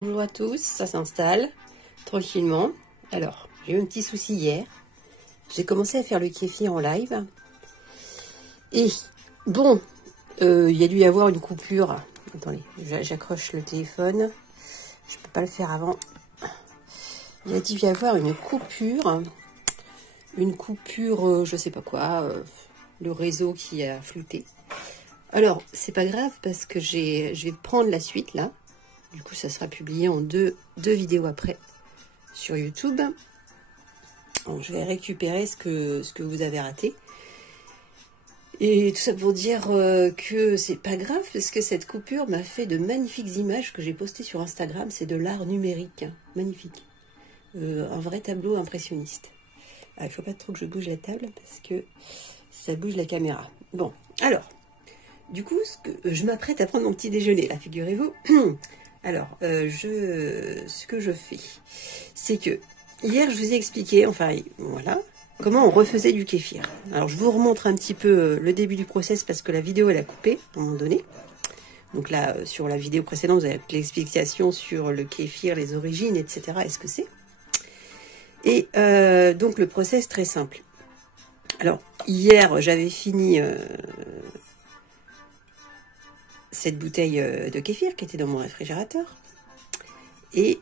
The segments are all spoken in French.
Bonjour à tous, ça s'installe tranquillement. Alors, j'ai eu un petit souci hier. J'ai commencé à faire le kéfir en live. Et bon, il y a dû y avoir une coupure. Attendez, j'accroche le téléphone. Je peux pas le faire avant. Il y a dû y avoir une coupure. Une coupure, je sais pas quoi. Le réseau qui a flouté. Alors, c'est pas grave parce que je vais prendre la suite là. Du coup, ça sera publié en deux vidéos après sur YouTube. Donc, je vais récupérer ce que vous avez raté. Et tout ça pour dire que c'est pas grave parce que cette coupure m'a fait de magnifiques images que j'ai postées sur Instagram. C'est de l'art numérique. Hein. Magnifique. Un vrai tableau impressionniste. Il ne faut pas trop que je bouge la table parce que ça bouge la caméra. Bon, alors, du coup, je m'apprête à prendre mon petit déjeuner, là, figurez-vous. Alors, ce que je fais, c'est que hier, je vous ai expliqué, enfin, voilà, comment on refaisait du kéfir. Alors, je vous remontre un petit peu le début du process parce que la vidéo, elle a coupé à un moment donné. Donc là, sur la vidéo précédente, vous avez l'explication sur le kéfir, les origines, etc. et ce que c'est. Et donc, le process, très simple. Alors, hier, j'avais fini cette bouteille de kéfir qui était dans mon réfrigérateur. Et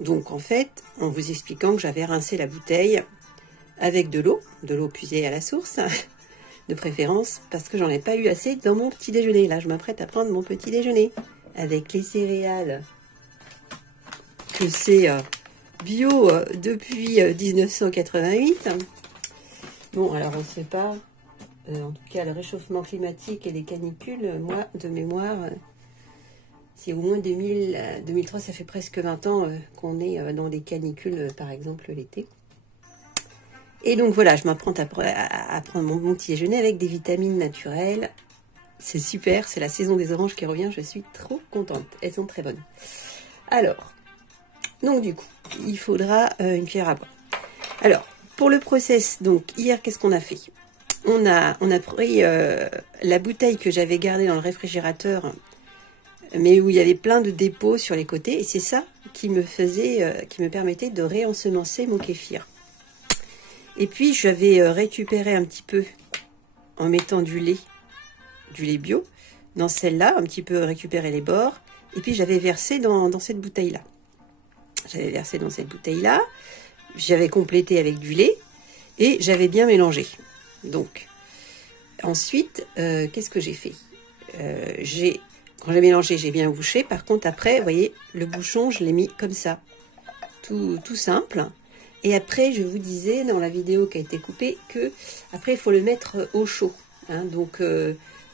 donc, en fait, en vous expliquant que j'avais rincé la bouteille avec de l'eau puisée à la source, de préférence, parce que j'en ai pas eu assez dans mon petit déjeuner. Là, je m'apprête à prendre mon petit déjeuner avec les céréales, que c'est bio depuis 1988. Bon, alors on ne sait pas, en tout cas le réchauffement climatique et les canicules, moi, de mémoire, c'est au moins 2003, ça fait presque 20 ans qu'on est dans des canicules, par exemple l'été. Et donc voilà, je m'apprête à prendre mon petit déjeuner avec des vitamines naturelles. C'est super, c'est la saison des oranges qui revient, je suis trop contente, elles sont très bonnes. Alors, donc du coup, il faudra une cuillère à boire. Alors, pour le process, donc hier, qu'est-ce qu'on a fait? On a pris la bouteille que j'avais gardée dans le réfrigérateur, mais où il y avait plein de dépôts sur les côtés, et c'est ça qui me permettait de réensemencer mon kéfir. Et puis j'avais récupéré un petit peu en mettant du lait bio dans celle-là, un petit peu récupéré les bords, et puis j'avais versé dans cette bouteille-là. J'avais complété avec du lait et j'avais bien mélangé. Donc, ensuite, qu'est-ce que j'ai fait? Quand j'ai mélangé, j'ai bien bouché. Par contre, après, vous voyez, le bouchon, je l'ai mis comme ça. Tout simple. Et après, je vous disais dans la vidéo qui a été coupée que après, il faut le mettre au chaud. Hein. Donc,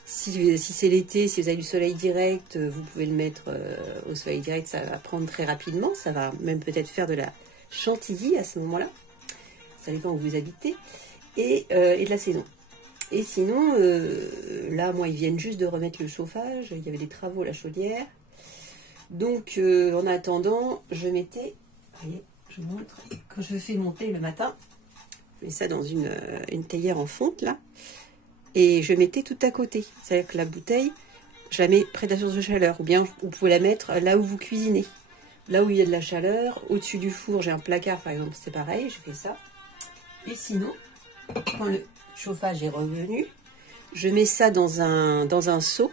si c'est l'été, si vous avez du soleil direct, vous pouvez le mettre au soleil direct. Ça va prendre très rapidement. Ça va même peut-être faire de la chantilly à ce moment-là. Ça dépend où vous habitez. Et de la saison. Et sinon, là, moi, ils viennent juste de remettre le chauffage. Il y avait des travaux à la chaudière. Donc, en attendant, je mettais... Vous voyez, je vous montre. Quand je fais monter le matin, je mets ça dans une théière en fonte, là. Et je mettais tout à côté. C'est-à-dire que la bouteille, je la mets près de la source de chaleur. Ou bien, vous pouvez la mettre là où vous cuisinez. Là où il y a de la chaleur. Au-dessus du four, j'ai un placard, par exemple. C'est pareil, je fais ça. Et sinon... Quand le chauffage est revenu, je mets ça dans un seau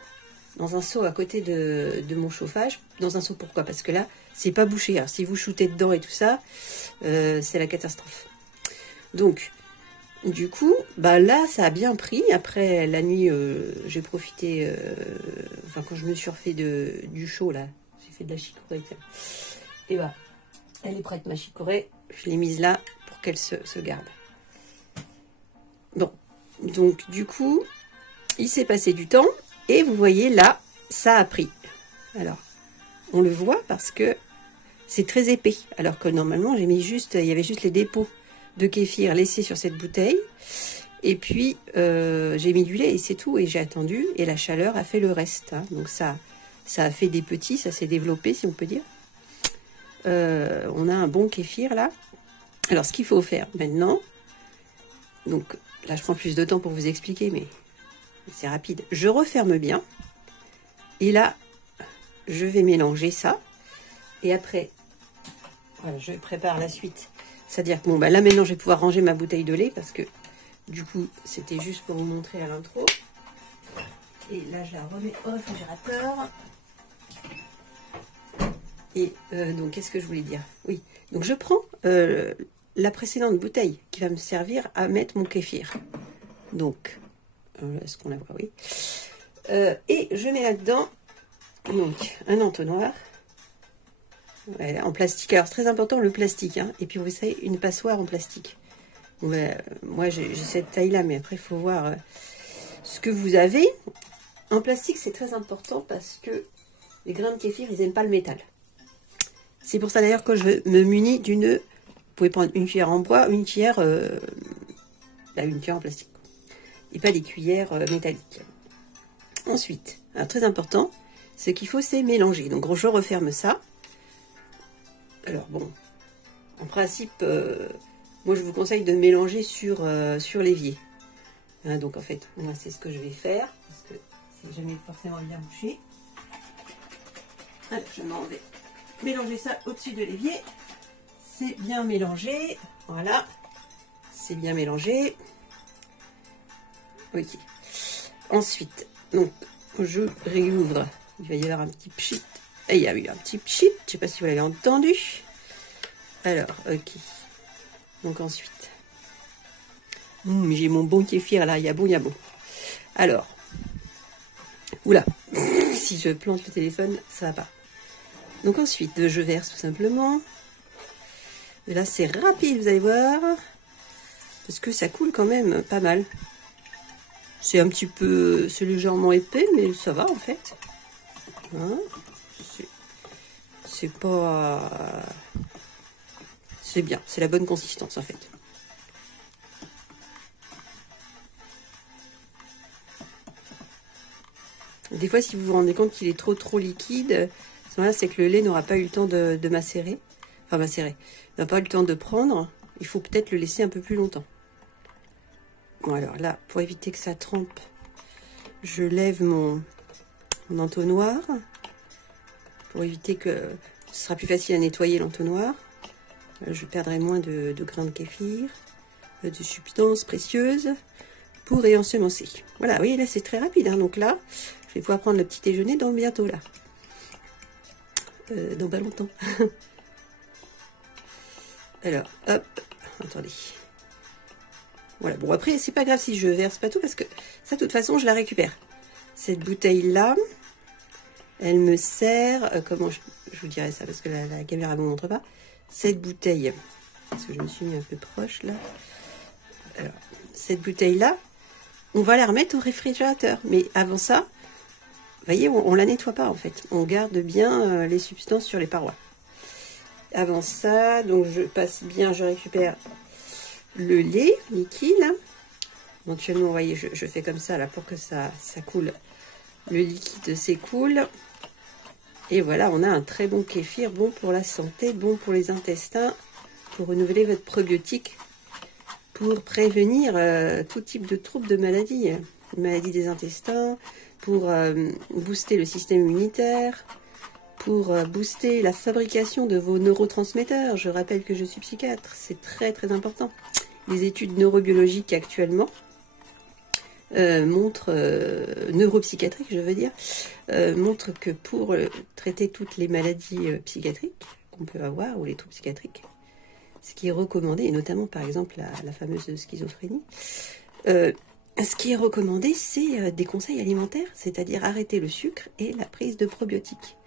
à côté de mon chauffage. Dans un seau, pourquoi? Parce que là, c'est pas bouché. Alors, si vous shootez dedans et tout ça, c'est la catastrophe. Donc, du coup, bah là, ça a bien pris. Après, la nuit, j'ai profité, enfin, quand je me suis refait du chaud, là, j'ai fait de la chicorée, tiens. Et bah, elle est prête, ma chicorée. Je l'ai mise là pour qu'elle se garde. Bon, donc du coup, il s'est passé du temps et vous voyez là, ça a pris. Alors, on le voit parce que c'est très épais. Alors que normalement, il y avait juste les dépôts de kéfir laissés sur cette bouteille. Et puis, j'ai mis du lait et c'est tout. Et j'ai attendu et la chaleur a fait le reste. Hein. Donc ça a fait des petits, ça s'est développé si on peut dire. On a un bon kéfir là. Alors, ce qu'il faut faire maintenant, donc... Là, je prends plus de temps pour vous expliquer, mais c'est rapide. Je referme bien. Et là, je vais mélanger ça. Et après, voilà, je prépare la suite. C'est-à-dire que bon, bah là maintenant, je vais pouvoir ranger ma bouteille de lait parce que du coup, c'était juste pour vous montrer à l'intro. Et là, je la remets au réfrigérateur. Et donc, qu'est-ce que je voulais dire? Oui, donc je prends la précédente bouteille qui va me servir à mettre mon kéfir. Donc, est-ce qu'on la voit? Oui. Et je mets là-dedans donc un entonnoir. Voilà, en plastique. Alors, c'est très important le plastique. Hein. Et puis, vous savez, une passoire en plastique. Bon, ben, moi, j'ai cette taille-là, mais après, il faut voir ce que vous avez. En plastique, c'est très important parce que les grains de kéfir, ils n'aiment pas le métal. C'est pour ça d'ailleurs que je me munis d'une... Vous pouvez prendre une cuillère en bois, une cuillère en plastique. Et pas des cuillères métalliques. Ensuite, alors très important, ce qu'il faut, c'est mélanger. Donc, je referme ça. Alors bon, en principe, moi je vous conseille de mélanger sur l'évier. Hein, donc en fait, moi c'est ce que je vais faire, parce que c'est jamais forcément bien bouché. Alors je m'en vais mélanger ça au-dessus de l'évier. C'est bien mélangé, voilà, c'est bien mélangé. Ok. Ensuite, donc je réouvre, il va y avoir un petit pchit. Et il y a eu un petit pchit, je ne sais pas si vous l'avez entendu. Alors, ok. Donc ensuite. J'ai mon bon kéfir là, il y a bon, il y a bon. Alors. Oula. Si je plante le téléphone, ça va pas. Donc ensuite, je verse tout simplement. Et là, c'est rapide, vous allez voir. Parce que ça coule quand même pas mal. C'est un petit peu... C'est légèrement épais, mais ça va en fait. Hein, c'est pas... C'est bien, c'est la bonne consistance en fait. Des fois, si vous vous rendez compte qu'il est trop liquide, c'est que le lait n'aura pas eu le temps de macérer. Enfin, macérer. Il n'a pas eu le temps de prendre. Il faut peut-être le laisser un peu plus longtemps. Bon, alors là, pour éviter que ça trempe, je lève mon entonnoir. Pour éviter que ce sera plus facile à nettoyer l'entonnoir. Je perdrai moins de grains de kéfir, de substances précieuses pour réensemencer. Voilà, vous voyez, là c'est très rapide. Hein, donc là, je vais pouvoir prendre le petit déjeuner dans bientôt là. Dans pas longtemps. Alors, hop, attendez. Voilà, bon après, c'est pas grave si je verse pas tout parce que ça, de toute façon, je la récupère. Cette bouteille-là, elle me sert, comment je vous dirais ça parce que la caméra ne me montre pas. Cette bouteille, parce que je me suis mis un peu proche là. Alors, cette bouteille-là, on va la remettre au réfrigérateur. Mais avant ça, vous voyez, on ne la nettoie pas en fait. On garde bien les substances sur les parois. Avant ça, donc je passe bien, je récupère le lait liquide. Éventuellement, vous voyez, je fais comme ça là pour que ça coule. Le liquide s'écoule. Et voilà, on a un très bon kéfir, bon pour la santé, bon pour les intestins, pour renouveler votre probiotique, pour prévenir tout type de troubles de maladies, maladies des intestins, pour booster le système immunitaire, pour booster la fabrication de vos neurotransmetteurs. Je rappelle que je suis psychiatre, c'est très important. Les études neurobiologiques actuellement montrent, neuropsychiatriques je veux dire, montrent que pour traiter toutes les maladies psychiatriques qu'on peut avoir, ou les troubles psychiatriques, ce qui est recommandé, et notamment par exemple la fameuse schizophrénie, ce qui est recommandé, c'est des conseils alimentaires, c'est-à-dire arrêter le sucre et la prise de probiotiques.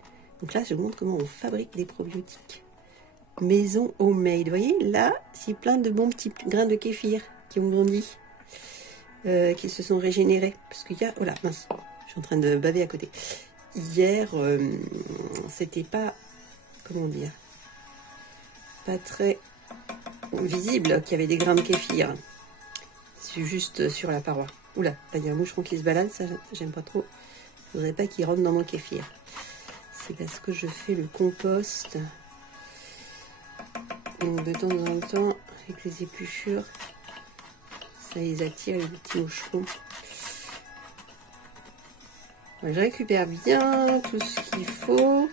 Donc là, je vous montre comment on fabrique des probiotiques. Maison homemade. Vous voyez, là, c'est plein de bons petits grains de kéfir qui ont grandi, qui se sont régénérés. Parce qu'il y a... Oh là, mince, je suis en train de baver à côté. Hier, c'était pas... Comment dire? Pas très visible qu'il y avait des grains de kéfir. C'est juste sur la paroi. Oula, là, il y a un moucheron qui se balade, ça, j'aime pas trop. Je voudrais pas qu'il rentre dans mon kéfir. C'est parce que je fais le compost. Donc de temps en temps, avec les épluchures, ça les attire, les petits moucherons. Je récupère bien tout ce qu'il faut,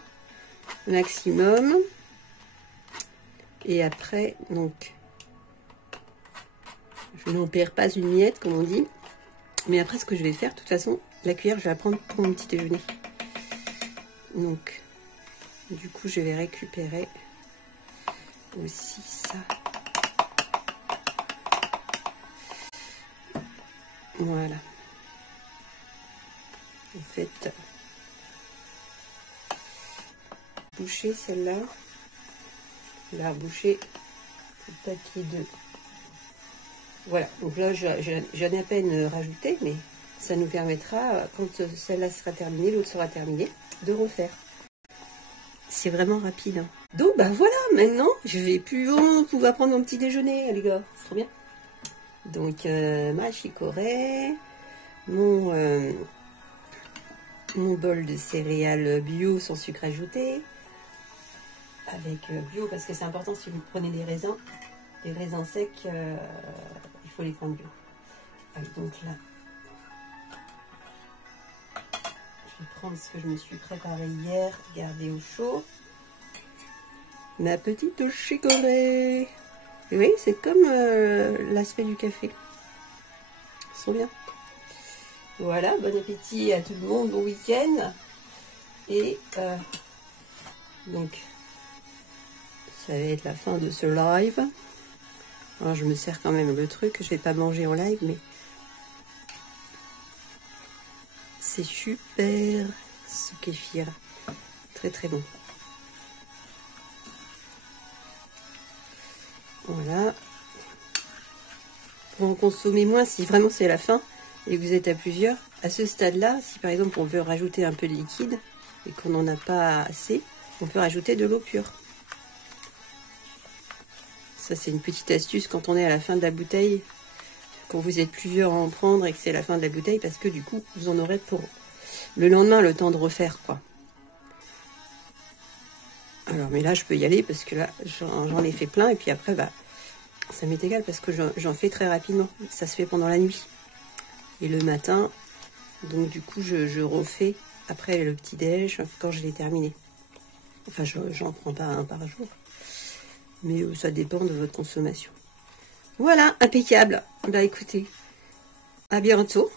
maximum. Et après, donc, je n'en perds pas une miette, comme on dit. Mais après, ce que je vais faire, de toute façon, la cuillère, je vais la prendre pour mon petit déjeuner. Donc, du coup, je vais récupérer aussi ça. Voilà. En fait, boucher celle-là. Là, boucher le papier de... Voilà, donc là, j'en ai à peine rajouté, mais ça nous permettra, quand celle-là sera terminée, l'autre sera terminée, de refaire. C'est vraiment rapide. Hein. Donc, bah voilà, maintenant, je vais plus pouvoir prendre mon petit déjeuner, les gars. C'est trop bien. Donc, ma chicorée, mon bol de céréales bio sans sucre ajouté, avec bio, parce que c'est important si vous prenez des raisins secs, il faut les prendre bio. Allez, donc là, je vais prendre ce que je me suis préparé hier, garder au chaud. Ma petite chicorée. Oui, c'est comme l'aspect du café. Ils sont bien. Voilà, bon appétit à tout le monde, bon week-end. Et donc, ça va être la fin de ce live. Alors, je me sers quand même le truc. Je vais pas manger en live, mais c'est super ce kéfir. Très très bon. Voilà. Pour en consommer moins, si vraiment c'est la fin et que vous êtes à plusieurs, à ce stade-là, si par exemple on veut rajouter un peu de liquide et qu'on n'en a pas assez, on peut rajouter de l'eau pure. Ça, c'est une petite astuce quand on est à la fin de la bouteille, quand vous êtes plusieurs à en prendre et que c'est la fin de la bouteille, parce que du coup, vous en aurez pour le lendemain le temps de refaire, quoi. Alors, mais là, je peux y aller parce que là, j'en ai fait plein et puis après, bah, ça m'est égal parce que j'en fais très rapidement. Ça se fait pendant la nuit et le matin. Donc, du coup, je refais après le petit-déj quand je l'ai terminé. Enfin, j'en prends pas un par jour. Mais ça dépend de votre consommation. Voilà, impeccable. Bah écoutez, à bientôt.